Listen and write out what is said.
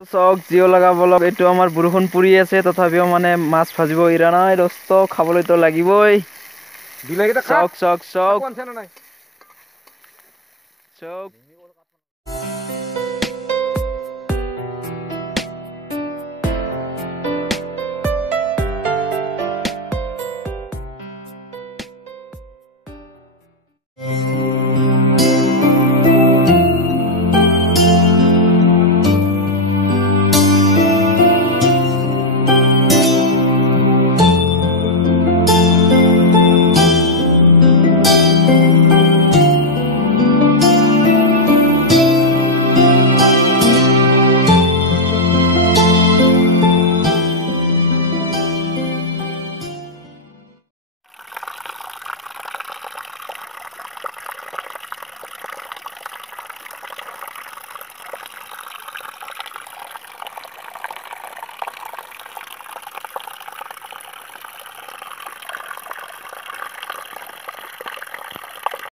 চাওক জিঅ' লগাব লগ এইটো আমাৰ বৰষুণ পৰি আছে তথাপিও মানে মাছ ভাজিব এৰা নাই দস্ত খাবলৈতো লাগিবই। বিলাহীকেইটা কাট চাওক চাওক চাকু চাওক আনছা নে নাই চাওক।